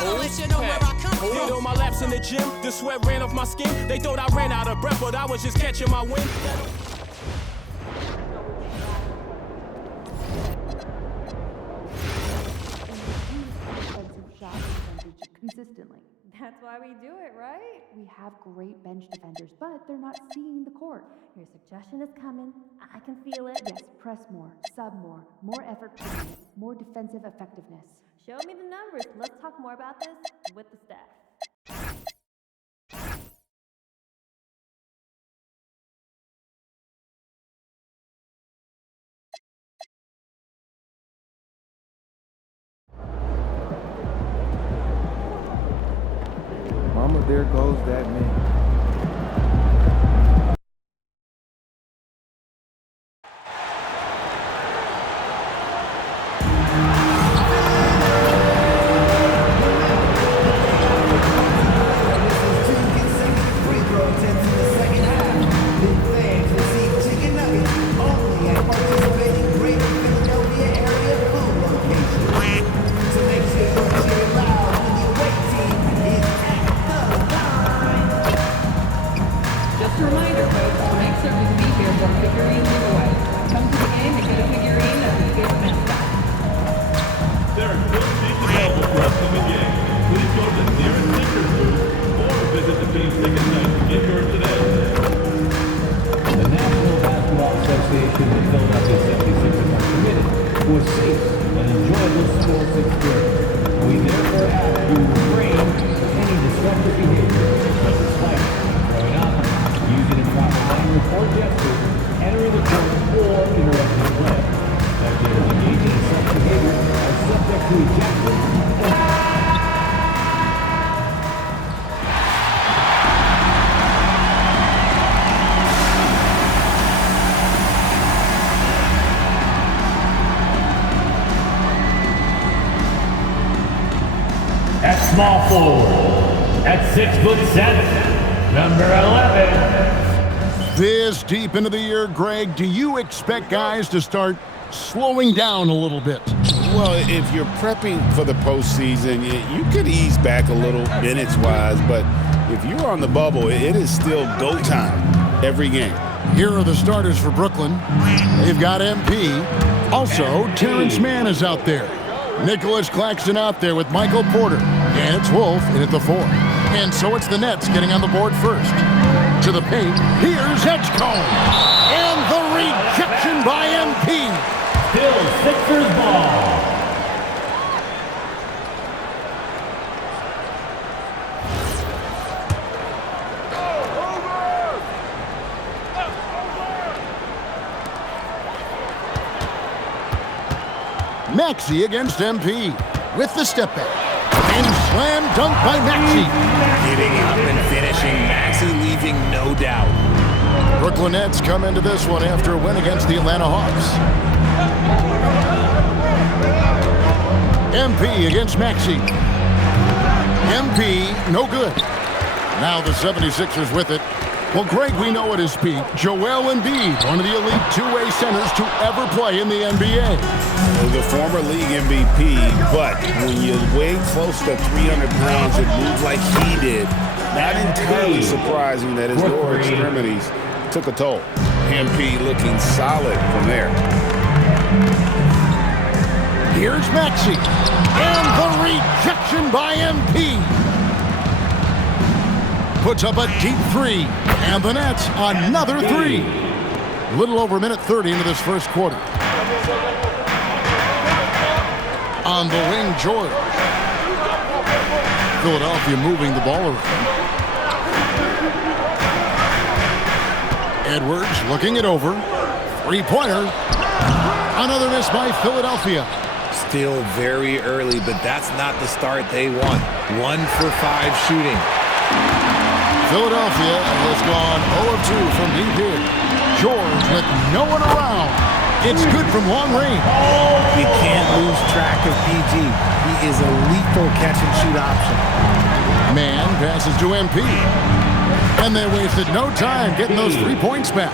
Hold on my laps in the gym, the sweat ran off my skin. They thought I ran out of breath, but I was just catching my wind. Consistently. That's why we do it, right? We have great bench defenders, but they're not seeing the court. Your suggestion is coming. I can feel it. Yes, press more, sub more effort per minute, more defensive effectiveness. Show me the numbers. Let's talk more about this with the staff. Mama, there goes that man. At small forward, at 6'7", number 11. This deep into the year, Greg, do you expect guys to start slowing down a little bit? Well, if you're prepping for the postseason, you could ease back a little minutes-wise, but if you're on the bubble, it is still go time every game. Here are the starters for Brooklyn. They've got MP. Also, Terrence Mann is out there. Nicholas Claxton out there with Michael Porter. And it's Wolf in at the 4. And so it's the Nets getting on the board first. To the paint, here's Edgecombe. And the rejection by MP. Still Sixers ball. Maxey against MP with the step back. And slam dunk by Maxey. Getting up and finishing. Maxey leaving no doubt. Brooklyn Nets come into this one after a win against the Atlanta Hawks. MP against Maxey. MP, no good. Now the 76ers with it. Well, Greg, we know at his peak, Joel Embiid, one of the elite two-way centers to ever play in the NBA. The former league MVP, but when you weigh close to 300 pounds and move like he did, not entirely surprising that his lower extremities took a toll. MP looking solid from there. Here's Maxey. And the rejection by MP. Puts up a deep 3. And the Nets, another 3. Little over a minute 30 into this first quarter. On the wing, George. Philadelphia moving the ball around. Edwards looking it over. Three-pointer. Another miss by Philadelphia. Still very early, but that's not the start they want. 1 for 5 shooting. Philadelphia has gone 0 of 2 from deep here. George with no one around. It's good from long range. You can't lose track of PG. He is a lethal catch-and-shoot option. Man passes to MP. And they wasted no time getting those 3 points back.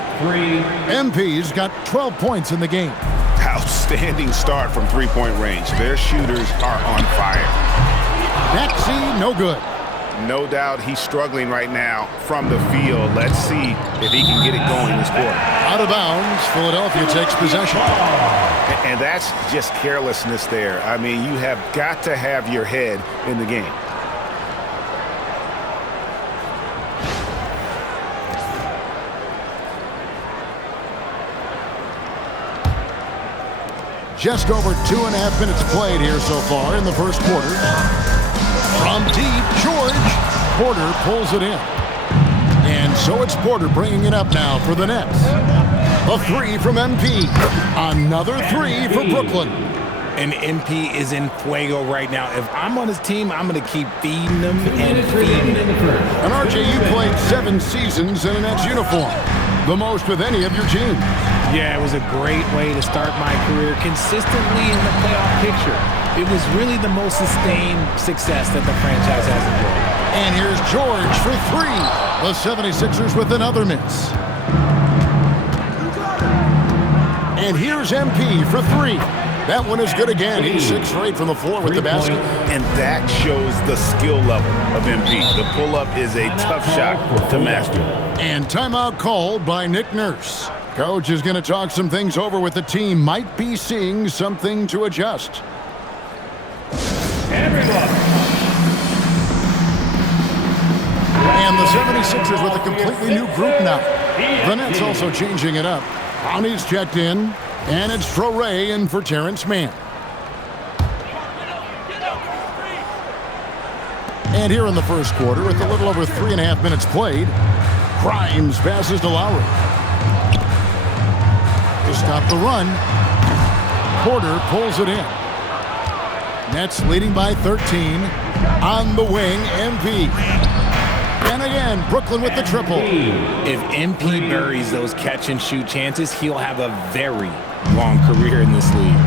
MP's got 12 points in the game. Outstanding start from three-point range. Their shooters are on fire. Backseat, no good. No doubt he's struggling right now from the field. Let's see if he can get it going this quarter. Out of bounds, Philadelphia takes possession. And that's just carelessness there. I mean, you have got to have your head in the game. Just over 2.5 minutes played here so far in the first quarter. From deep, George. Porter pulls it in. And so it's Porter bringing it up now for the Nets. A three from MP. Another three for Brooklyn. And MP is in fuego right now. If I'm on his team, I'm going to keep feeding them and feeding them. And RJ, you played 7 seasons in a Nets uniform. The most with any of your teams. Yeah, it was a great way to start my career consistently in the playoff picture. It was really the most sustained success that the franchise has enjoyed. And here's George for 3. The 76ers with another miss. And here's MP for 3. That one is good again. He's 6 for 8 from the floor with the basket. And that shows the skill level of MP. The pull-up is a tough shot to master. And timeout called by Nick Nurse. Coach is going to talk some things over with the team. Might be seeing something to adjust. And the 76ers with a completely new group now. The Nets also changing it up. Brownie's checked in, and it's Traore in for Terrence Mann. And here in the first quarter, with a little over 3.5 minutes played, Grimes passes to Lowry. To stop the run, Porter pulls it in. Nets leading by 13. On the wing, MP. And again, Brooklyn with the triple. If MP buries those catch-and-shoot chances, he'll have a very long career in this league.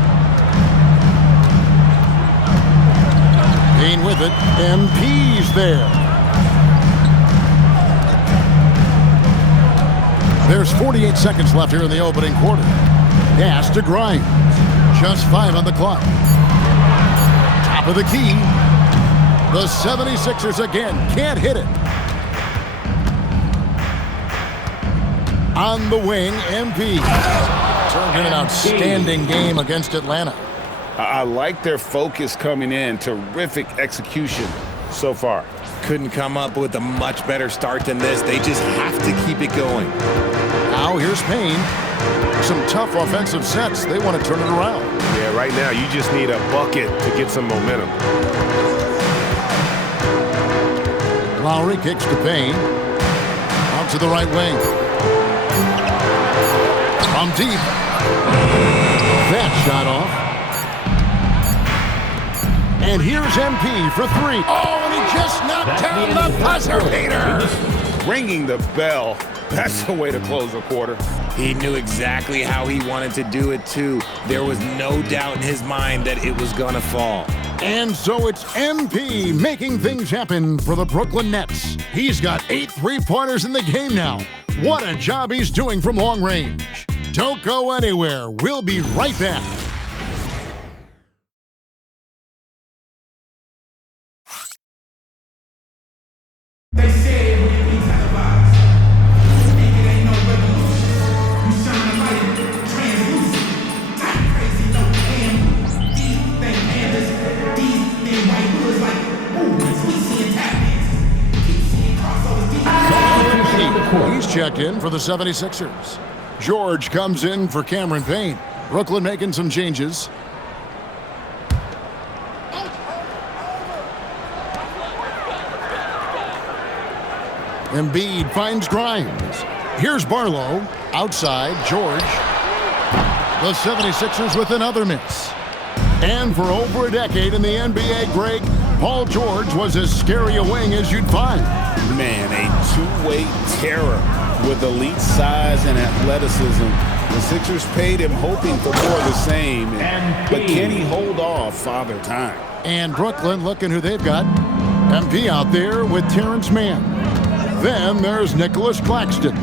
Payne with it. MP's there. There's 48 seconds left here in the opening quarter. Pass to Grimes. Just 5 on the clock. Top of the key. The 76ers again can't hit it. On the wing, MP. Turned in an outstanding game against Atlanta. I like their focus coming in. Terrific execution so far. Couldn't come up with a much better start than this. They just have to keep it going. Now here's Payne. Some tough offensive sets. They want to turn it around. Yeah, right now you just need a bucket to get some momentum. Lowry kicks to Payne. Out to the right wing. From deep. That shot off. And here's MP for 3. Oh, and he just knocked down the buzzer beater. Ringing the bell. That's the way to close a quarter. He knew exactly how he wanted to do it, too. There was no doubt in his mind that it was going to fall. And so it's MP making things happen for the Brooklyn Nets. He's got 8 3-pointers in the game now. What a job he's doing from long range. Don't go anywhere. We'll be right back. They say when you be televised, you think it ain't no revolution. You shine the light, translucent, tight, crazy, no damn. These think pandas, these think white hoods like movements. We seeing tap dances, keep seeing crossovers. He's checked in for the 76ers. George comes in for Cameron Payne. Brooklyn making some changes. Embiid finds Grimes. Here's Barlow. Outside, George. The 76ers with another miss. And for over a decade in the NBA, Greg, Paul George was as scary a wing as you'd find. Man, a two-way terror with elite size and athleticism. The Sixers paid him hoping for more of the same. But can he hold off Father Time? And Brooklyn looking who they've got. MP out there with Terrence Mann. Then there's Nicholas Claxton.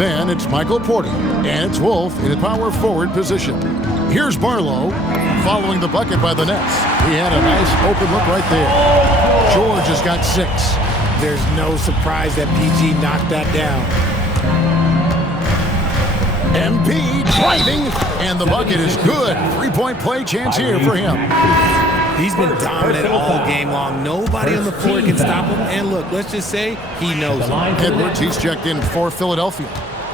Then it's Michael Porter, and it's Wolf in a power forward position. Here's Barlow, following the bucket by the Nets. He had a nice open look right there. George has got 6. There's no surprise that PG knocked that down. MP driving, and the bucket is good. 3-point play chance here for him. He's been dominant all game long. Nobody on the floor can stop him. And look, let's just say he knows it. Edwards, he's checked in for Philadelphia.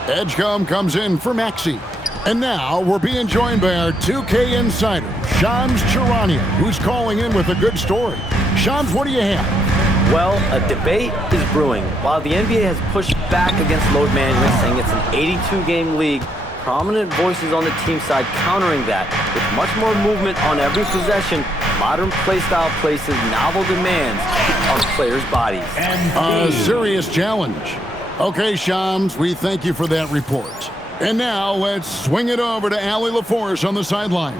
Edgecombe comes in for Maxey. And now we're being joined by our 2K insider, Shams Charania, who's calling in with a good story. Shams, what do you have? Well, a debate is brewing. While the NBA has pushed back against load management, saying it's an 82-game league, prominent voices on the team side countering that. With much more movement on every possession, modern play style places novel demands on players' bodies. A serious challenge. Okay, Shams, we thank you for that report. And now let's swing it over to Allie LaForce on the sideline.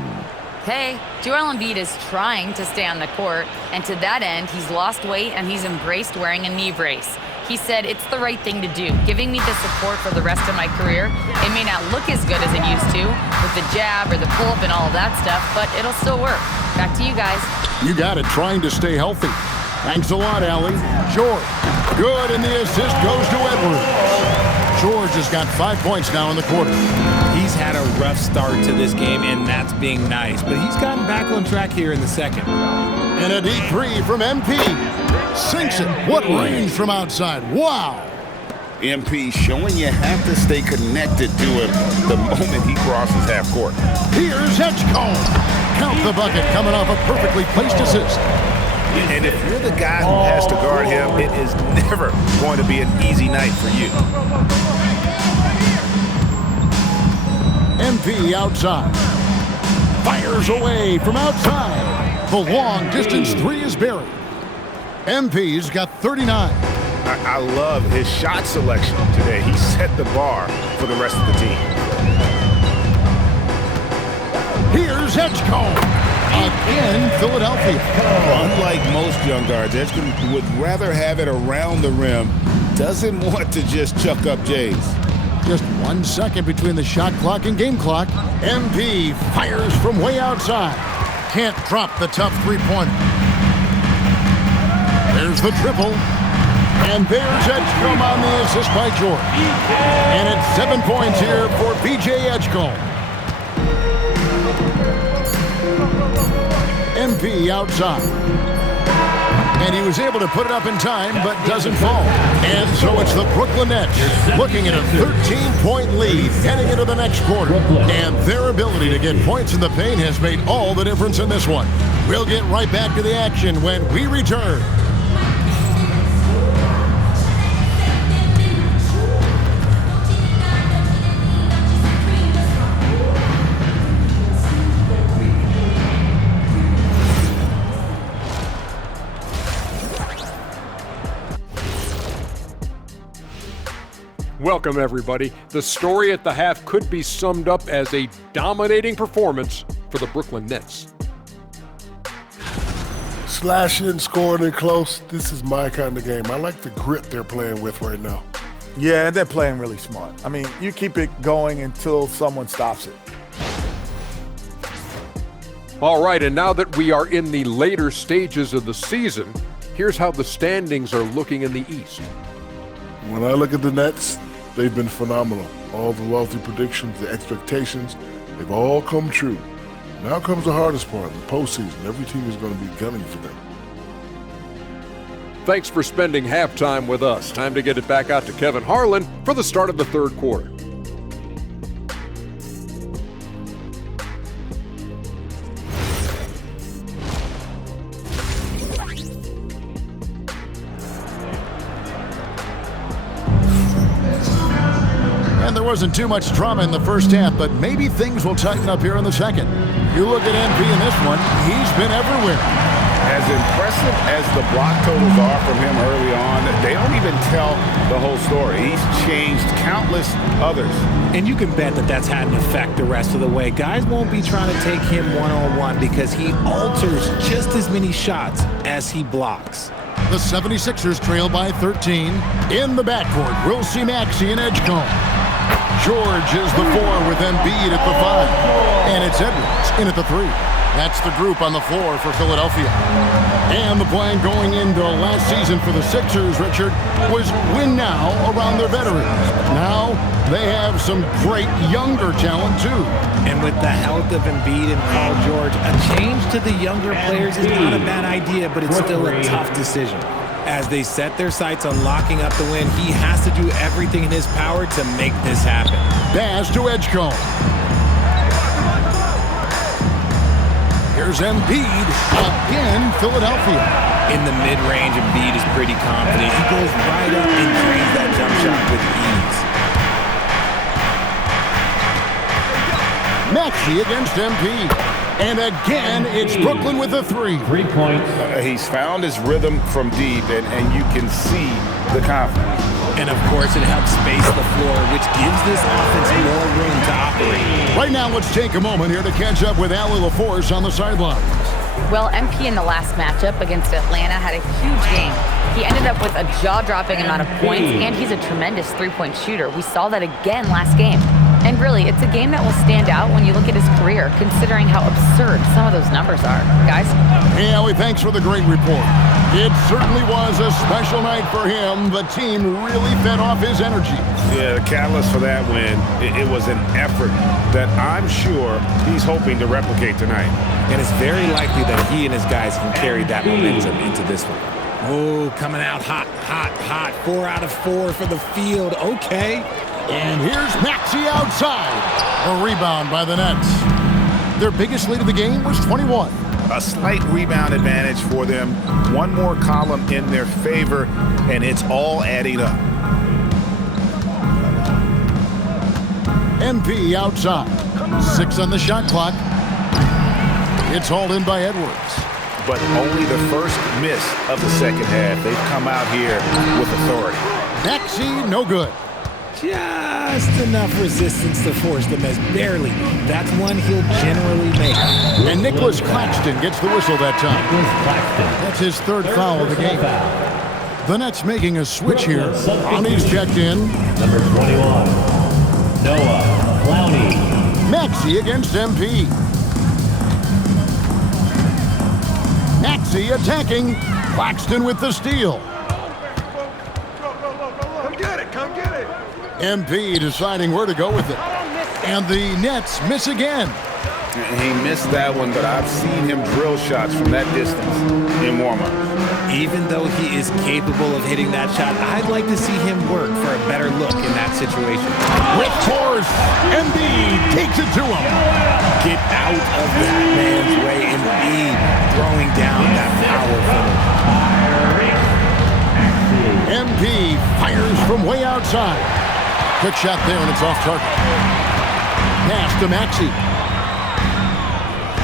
Hey, Joel Embiid is trying to stay on the court, and to that end, he's lost weight and he's embraced wearing a knee brace. He said it's the right thing to do, giving me the support for the rest of my career. It may not look as good as it used to, with the jab or the pull-up and all of that stuff, but it'll still work. Back to you guys. You got it, trying to stay healthy. Thanks a lot, Allie. George, good, and the assist goes to Edwards. George has got 5 points now in the quarter. He's had a rough start to this game, and that's being nice. But he's gotten back on track here in the second. And a deep 3 from MP. Sinks it. What range from outside. Wow. MP showing you have to stay connected to him the moment he crosses half court. Here's Edgecombe. Count the bucket coming off a perfectly placed assist. And if you're the guy who has to guard him, it is never going to be an easy night for you. MP outside. Fires away from outside. The long distance 3 is buried. MP's got 39. I love his shot selection today. He set the bar for the rest of the team. Here's Edgecombe. Again, Philadelphia. Unlike most young guards, Edgecombe would rather have it around the rim. Doesn't want to just chuck up J's. Just 1 second between the shot clock and game clock. MP fires from way outside. Can't drop the tough 3-pointer. There's the triple. And there's Edgecombe on the assist by George. And it's 7 points here for B.J. Edgecombe. MP outside. And he was able to put it up in time, but doesn't fall. And so it's the Brooklyn Nets looking at a 13-point lead heading into the next quarter. And their ability to get points in the paint has made all the difference in this one. We'll get right back to the action when we return. Welcome, everybody. The story at the half could be summed up as a dominating performance for the Brooklyn Nets. Slashing and scoring and close, this is my kind of game. I like the grit they're playing with right now. Yeah, they're playing really smart. I mean, you keep it going until someone stops it. All right, and now that we are in the later stages of the season, here's how the standings are looking in the East. When I look at the Nets, they've been phenomenal. All the wealthy predictions, the expectations, they've all come true. Now comes the hardest part, the postseason. Every team is going to be gunning for them. Thanks for spending halftime with us. Time to get it back out to Kevin Harlan for the start of the third quarter. There wasn't too much drama in the first half, but maybe things will tighten up here in the second. You look at MP in this one, he's been everywhere. As impressive as the block totals are from him early on, they don't even tell the whole story. He's changed countless others. And you can bet that that's had an effect the rest of the way. Guys won't be trying to take him one-on-one because he alters just as many shots as he blocks. The 76ers trail by 13. In the backcourt, we'll see Maxey and Edgecombe. George is the 4 with Embiid at the 5. And it's Edwards in at the 3. That's the group on the floor for Philadelphia. And the plan going into last season for the Sixers, Richard, was win now around their veterans. Now they have some great younger talent, too. And with the health of Embiid and Paul George, a change to the younger players is not a bad idea, but it's still a tough decision. As they set their sights on locking up the win, he has to do everything in his power to make this happen. Pass to Edgecombe. Here's Embiid, again, Philadelphia. In the mid-range, Embiid is pretty confident. He goes right up and drains that jump shot with ease. Maxey against Embiid. And again, it's Brooklyn with a 3. 3 points. He's found his rhythm from deep, and you can see the confidence. And, of course, it helps space the floor, which gives this offense more room to operate. Right now, let's take a moment here to catch up with Allie LaForce on the sideline. Well, MP in the last matchup against Atlanta had a huge game. He ended up with a jaw-dropping amount of points, and he's a tremendous three-point shooter. We saw that again last game. And really, it's a game that will stand out when you look at his career, considering how absurd some of those numbers are. Guys? Hey, Allie, thanks for the great report. It certainly was a special night for him. The team really fed off his energy. Yeah, the catalyst for that win, it was an effort that I'm sure he's hoping to replicate tonight. And it's very likely that he and his guys can carry that momentum into this one. Oh, coming out hot, hot, hot. 4 out of 4 for the field. Okay. And here's Maxey outside. A rebound by the Nets. Their biggest lead of the game was 21. A slight rebound advantage for them. One more column in their favor, and it's all adding up. MP outside. 6 on the shot clock. It's hauled in by Edwards. But only the first miss of the second half. They've come out here with authority. Maxey, no good. Just enough resistance to force them as barely. That's one he'll generally make. And Nicholas Claxton gets the whistle that time. That's his third foul of the game. The Nets making a switch here. Clowney's checked in. Number 21, Noah Clowney. Maxey against MP. Maxey attacking. Claxton with the steal. Come get it. MP deciding where to go with it. And the Nets miss again. He missed that one, but I've seen him drill shots from that distance in warm-up. Even though he is capable of hitting that shot, I'd like to see him work for a better look in that situation. With force, Embiid takes it to him. Get out of that man's way, Embiid throwing down that power finish. MP fires from way outside. Quick shot there, and it's off target. Pass to Maxey.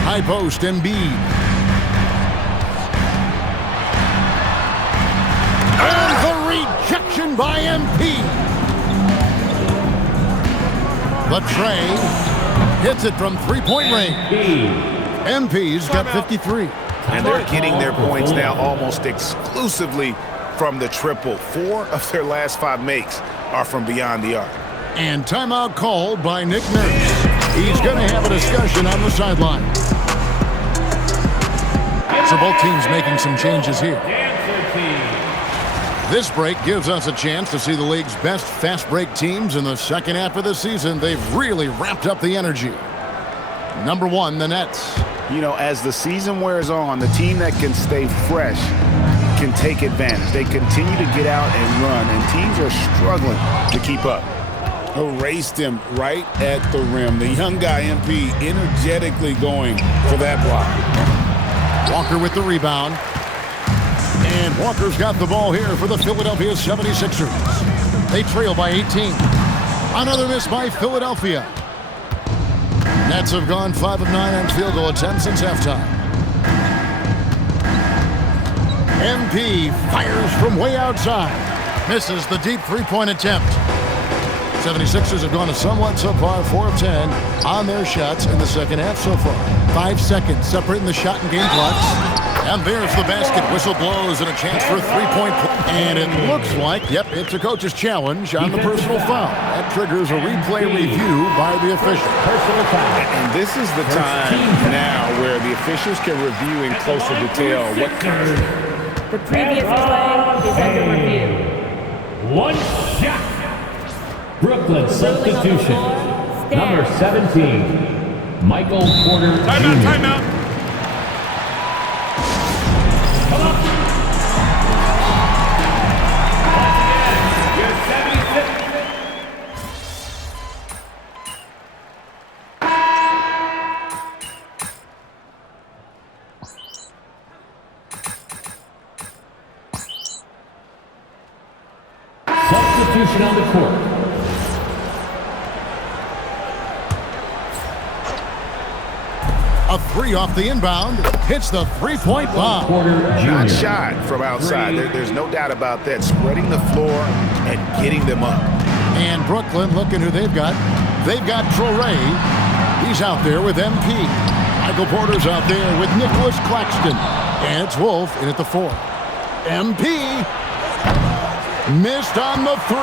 High post, Embiid. And the rejection by MP. The tray hits it from three-point range. MP's got 53. And they're getting their points now almost exclusively from the triple. 4 of their last 5 makes are from beyond the arc. And timeout called by Nick Nurse. He's going to have a discussion on the sideline. So both teams making some changes here. This break gives us a chance to see the league's best fast break teams in the second half of the season. They've really ramped up the energy. Number 1, the Nets. You know, as the season wears on, the team that can stay fresh can take advantage. They continue to get out and run, and teams are struggling to keep up. Erased him right at the rim. The young guy, MP, energetically going for that block. Walker with the rebound. And Walker's got the ball here for the Philadelphia 76ers. They trail by 18. Another miss by Philadelphia. Nets have gone 5 of 9 on field goal attempts since halftime. MP fires from way outside. Misses the deep three-point attempt. 76ers have gone a somewhat subpar 4 of 10 on their shots in the second half so far. 5 seconds separating the shot and game clocks. And there's the basket. Whistle blows and a chance for a three-point play. And it looks like, yep, it's a coach's challenge on the personal foul. That triggers a replay review by the official. Personal foul. And this is the time now where the officials can review in closer detail what The previous play is under review. One shot. Brooklyn substitution. Number 17, Michael Porter Jr. Timeout. Come up. You're 76. Substitution on the court. A three off the inbound. Hits the three-point bomb. Not shot from outside. There's no doubt about that. Spreading the floor and getting them up. And Brooklyn, looking who they've got. They've got Traoré. He's out there with MP. Michael Porter's out there with Nicholas Claxton. And it's Wolf in at the 4. MP missed on the 3.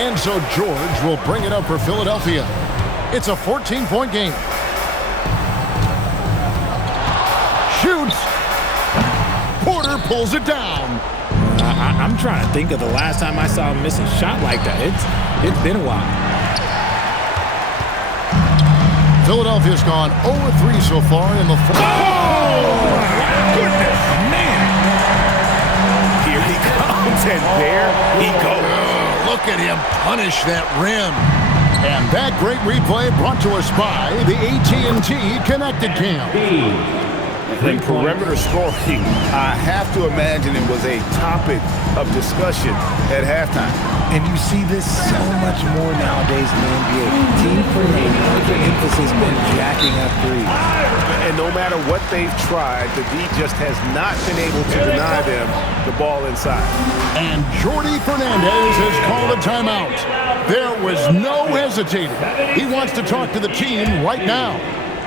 And so George will bring it up for Philadelphia. It's a 14-point game. Shoots. Porter pulls it down. I'm trying to think of the last time I saw him miss a shot like that. It's been a while. Philadelphia's gone 0-3 so far in the fourth. Oh, my goodness, man. Here he comes, and there he goes. Oh, look at him punish that rim. And that great replay brought to us by the AT&T Connected Cam. And perimeter scoring, I have to imagine it was a topic of discussion at halftime. And you see this so much more nowadays in the NBA. Team for team, the emphasis been jacking up threes. And no matter what they've tried, the D just has not been able to deny them the ball inside. And Jordi Fernandez has called a timeout. There was no hesitating. He wants to talk to the team right now.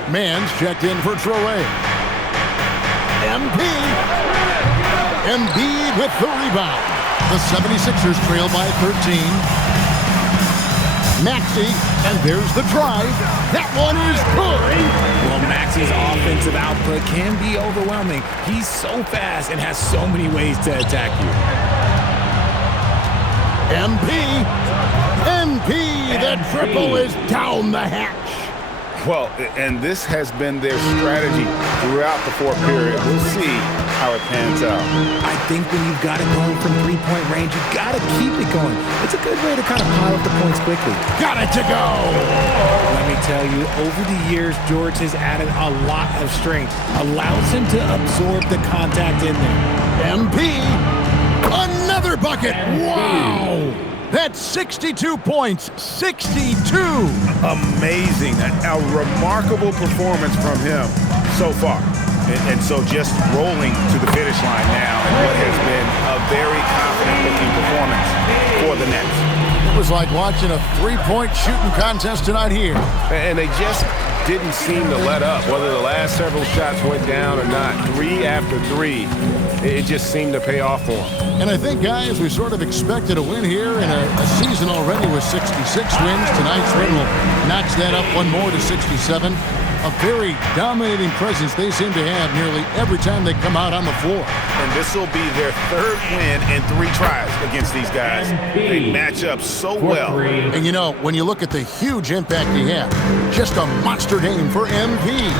Mans checked in for Traoré. Embiid with the rebound. The 76ers trail by 13. Maxey, and there's the drive. That one is good. Well, Maxey's offensive output can be overwhelming. He's so fast and has so many ways to attack you. MP, the triple is down the hatch. Well, and this has been their strategy throughout the fourth period. We'll see how it pans out. I think when you've got it going from three-point range, you've got to keep it going. It's a good way to kind of pile up the points quickly. Got it to go. Let me tell you, over the years, George has added a lot of strength. Allows him to absorb the contact in there. MP, another bucket. Wow. That's 62 points, 62. Amazing, a remarkable performance from him so far. And so just rolling to the finish line now in what has been a very confident-looking performance for the Nets. It was like watching a three-point shooting contest tonight here. And they just didn't seem to let up, whether the last several shots went down or not. 3 after 3. It just seemed to pay off for them. And I think, guys, we sort of expected a win here in a season already with 66 wins. Tonight's win will notch that up one more to 67. A very dominating presence they seem to have nearly every time they come out on the floor. And this will be their third win in 3 tries against these guys. They match up so well. And, you know, when you look at the huge impact he had, just a monster game for MP.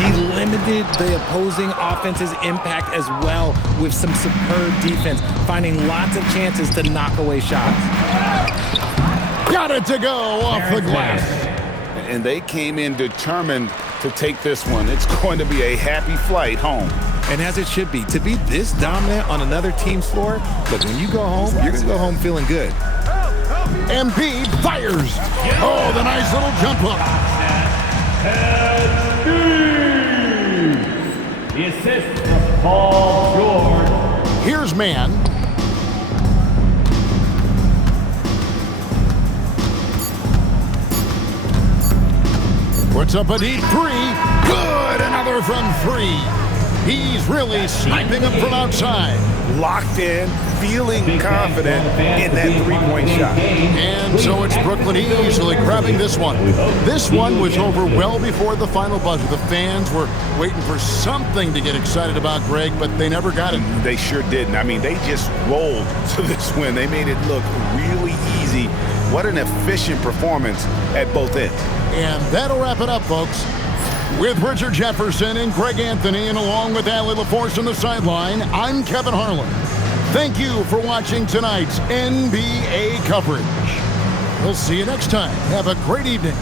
He limited the opposing offense's impact as well with some superb defense, finding lots of chances to knock away shots. Got it to go off the glass. And they came in determined to take this one. It's going to be a happy flight home. And as it should be, to be this dominant on another team's floor, look, when you go home, you're going to go home feeling good. Embiid fires. Oh, the nice little jump hook. The assist from Paul George. Here's man. Puts up a deep 3. Good, another from 3. He's really sniping up from outside. locked in, feeling confident in that three-point shot. And so it's Brooklyn easily grabbing this one. This one was over well before the final buzzer. The fans were waiting for something to get excited about, Greg, but they never got it. They sure didn't. I mean, they just rolled to this win. They made it look really easy. What an efficient performance at both ends. And that'll wrap it up, folks. With Richard Jefferson and Greg Anthony, and along with Allie LaForce on the sideline, I'm Kevin Harlan. Thank you for watching tonight's NBA coverage. We'll see you next time. Have a great evening.